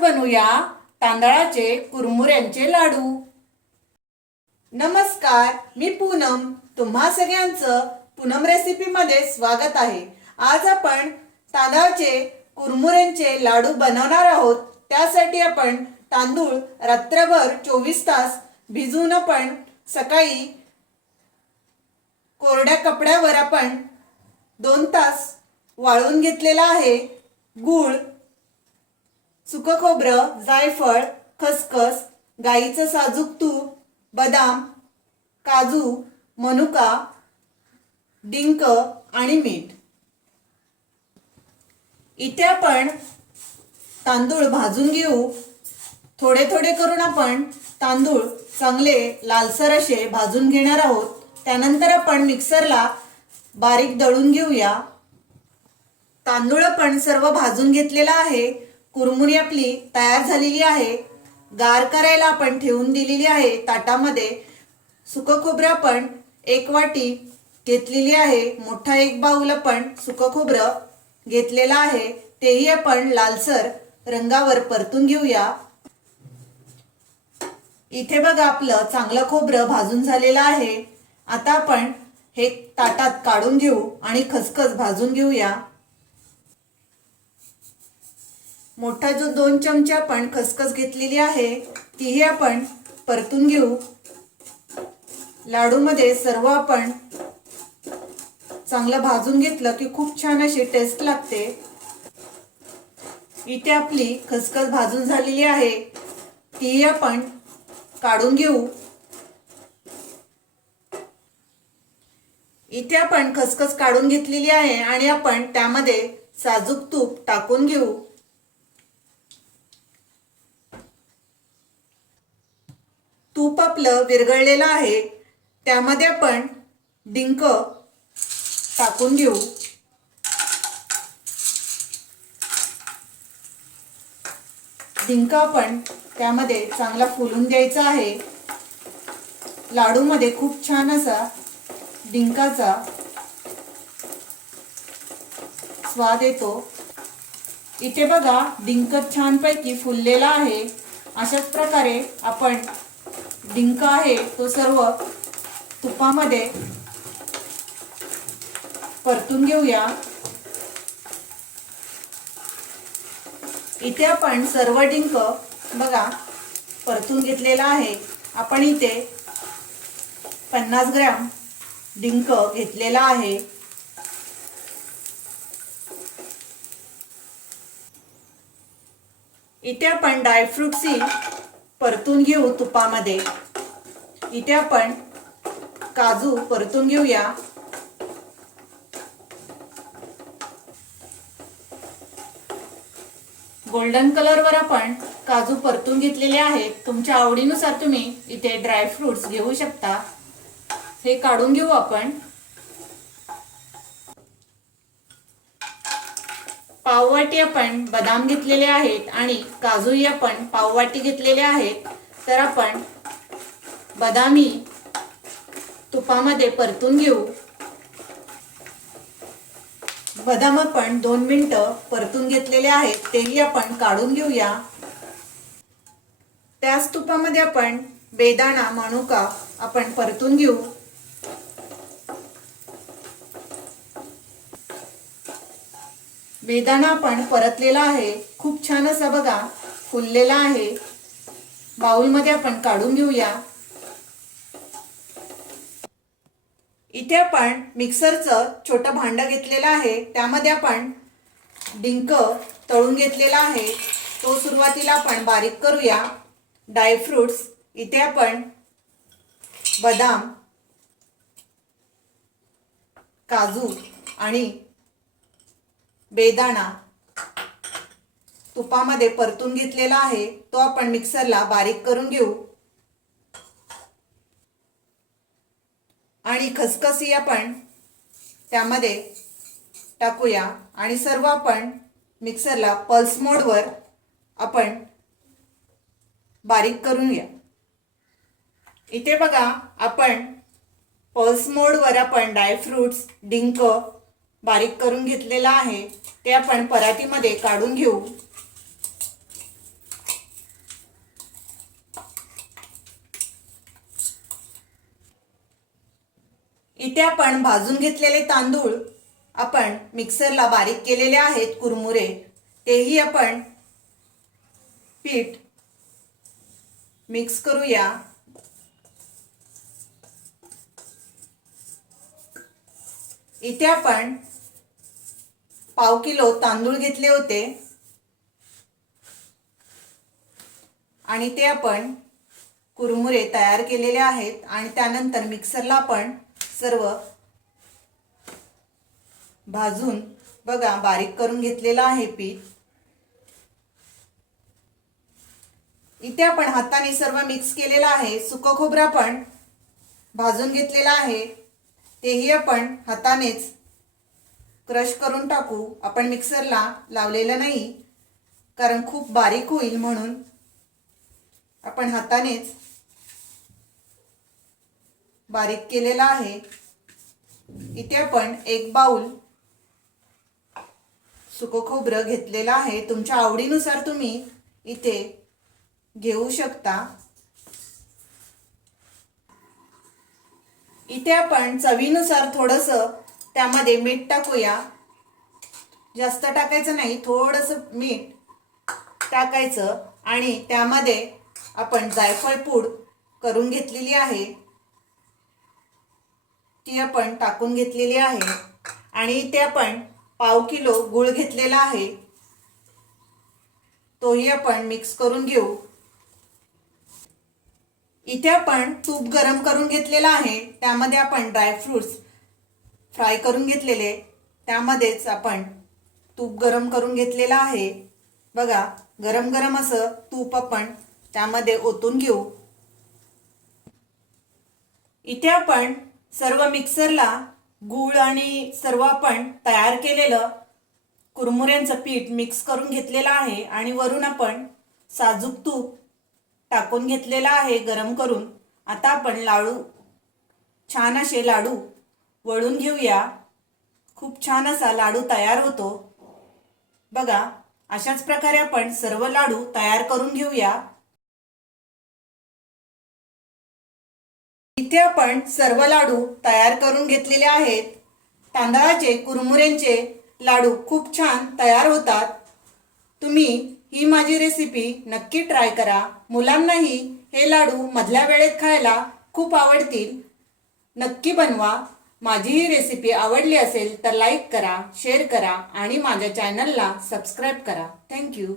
बनवूया तांदळाचे कुरमुऱ्यांचे लाडू। नमस्कार, मी पूनम। तुम्हा सगळ्यांचं पूनम रेसिपी मध्ये स्वागत आहे। आज आपण तांदळाचे कुरमुऱ्यांचे लाडू बनवणार आहोत। त्यासाठी आपण तांदूळ रात्रभर 24 तास भिजवून आपण सकाळी कोरड्या कपड्यावर आपण 2 तास वाळवून घेतलेला आहे। गूळ, सुकं खोबरं, जायफळ, खसखस, गाईचं साजूक तूप, बदाम, काजू, मनुका, डिंक आणि मीठ। इथे आपण तांदूळ भाजून घेऊ। थोडे थोडे करून आपण तांदूळ चांगले लालसर असे भाजून घेणार आहोत। त्यानंतर आपण मिक्सरला बारीक दळून घेऊया। तांदूळ आपण सर्व भाजून घेतलेला आहे। कुरमुरी आपली तयार झालेली आहे। गार करायला आपण ठेवून दिलेली आहे ताटामध्ये। सुकं खोबरं आपण 1 वाटी घेतलेली आहे। मोठा 1 बाउल आपण सुकं खोबरं घेतलेला आहे। तेही आपण लालसर रंगावर परतून घेऊया। इथे बघा आपलं चांगलं खोबरं भाजून झालेलं आहे। आता आपण हे ताटात काढून घेऊ आणि खसखस भाजून घेऊया। मोठा जो 2 चमचे आपण खसखस घेतलेली आहे तीही आपण परतून घेऊ। लाडू मध्ये सर्व आपण चांगलं भाजून घेतलं की खूप छान अशी टेस्ट लागते। इथे आपली खसखस भाजून झालेली आहे, तीही आपण काढून घेऊ। इथे आपण खसखस काढून घेतलेली आहे आणि आपण त्यामध्ये साजूक तूप टाकून घेऊ। तूप आपलं विरघळलेलं आहे, त्यामध्ये आपण डिंक टाकून घेऊ। डिंक आपण त्यामध्ये चांगला फुलून द्यायचा आहे। लाडू मध्ये खूप छान असा डिंकाचा स्वाद येतो। इथे बघा डिंक छानपैकी फुललेला आहे। अशाच प्रकारे आपण डिंक आहे तो सर्व तुपामध्ये परतून घेऊया। इथे आपण सर्व डिंक बघा परतून घेतलेला आहे। आपण इथे 50 ग्रॅम डिंक घेतलेला आहे। इथे आपण ड्रायफ्रुट्सही परतून घेऊ तुपामध्ये। इथे आपण काजू परतून घेऊया। गोल्डन कलर वर आपण काजू परतून घेतलेले आहेत। तुमच्या आवडीनुसार तुम्ही इथे ड्रायफ्रुट्स घेऊ शकता। हे काढून घेऊ आपण। पाववाटी आपण बदाम घेतलेले आहेत आणि काजूही आपण पाववाटी घेतलेले आहेत। तर आपण बदामी तुपामध्ये परतून घेऊ। बदाम आपण 2 मिनिटं परतून घेतलेले आहेत, तेही आपण काढून घेऊया। त्याच तुपामध्ये आपण बेदाणा, मनुका आपण परतून घेऊ। बेदाणा आपण परतलेला आहे, खूप छान असा बघा फुललेला आहे। बाउलमध्ये आपण काढून घेऊया। इथे आपण मिक्सरचं छोटं भांडं घेतलेलं आहे, त्यामध्ये आपण डिंक तळून घेतलेला आहे, तो सुरुवातीला आपण बारीक करूया। ड्रायफ्रुट्स इथे आपण बदाम, काजू आणि बेदाणा तुपामध्ये परतून घेतलेला आहे, तो आपण मिक्सरला बारीक करून घेऊ। आणि खसखसी आपण त्यामध्ये टाकूया आणि सर्व आपण मिक्सरला पल्स मोडवर आपण बारीक करून घ्या। इथे बघा आपण पल्स मोडवर आपण ड्रायफ्रुट्स, डिंक बारीक करून घेतलेला आहे, ते आपण परातीमध्ये काढून घेऊ। इथे आपण भाजून घेतलेले तांदूळ आपण मिक्सरला बारीक केलेले आहेत कुरमुरे, तेही आपण पीठ मिक्स करूया। इथे आपण पाव किलो तांदूळ घेतले होते आणि ते आपण कुरमुरे तयार केलेले आहेत आणि त्यानंतर मिक्सरला आपण सर्व भाजून बघा बारीक करून घेतलेला आहे पीठ। इथे आपण हाताने सर्व मिक्स केलेला आहे। सुकं खोबरं आपण भाजून घेतलेला आहे, तेही आपण हातानेच क्रश करून टाकू। आपण मिक्सरला लावलेलं नाही कारण खूप बारीक होईल, म्हणून आपण हातानेच बारीक केलेला आहे। इथे आपण एक बाउल सुकं खोबरं घेतलेलं आहे। तुमच्या आवडीनुसार तुम्ही इथे घेऊ शकता। इथे आपण चवीनुसार थोडंसं त्यामध्ये मीठ टाकूया। जास्त टाकायचं नाही, थोडंसं मीठ टाकायचं आणि त्यामध्ये आपण जायफळ पूड करून घेतलेली आहे ती आपण टाकून घेतलेली आहे आणि इथे आपण पाव किलो गूळ घेतलेला आहे, तोही आपण मिक्स करून घेऊ। इथे आपण तूप गरम करून घेतलेला आहे, त्यामध्ये आपण ड्रायफ्रुट्स फ्राय करून घेतलेले, त्यामध्येच आपण तूप गरम करून घेतलेला आहे। बघा गरम गरम असं तूप आपण त्यामध्ये ओतून घेऊ। इथे आपण सर्व मिक्सरला गूळ आणि सर्व आपण तयार केलेलं कुरमुऱ्यांचं पीठ मिक्स करून घेतलेलं आहे आणि वरून आपण साजूक तूप टाकून घेतलेलं आहे गरम करून। आता आपण लाडू छान असे लाडू वळून घेऊया। खूप छान असा लाडू तयार होतो। बघा अशाच प्रकारे आपण सर्व लाडू तयार करून घेऊया। इथे आपण सर्व लाडू तयार करून घेतलेले आहेत। तांदळाचे कुरमुऱ्यांचे लाडू खूप छान तयार होतात। तुम्ही ही माझी रेसिपी नक्की ट्राय करा। मुलांनाही हे लाडू मधल्या वेळेत खायला खूप आवडतील। नक्की बनवा। माझी ही रेसिपी आवडली असेल तर लाईक करा, शेअर करा आणि माझ्या चॅनलला सबस्क्राईब करा। थँक्यू।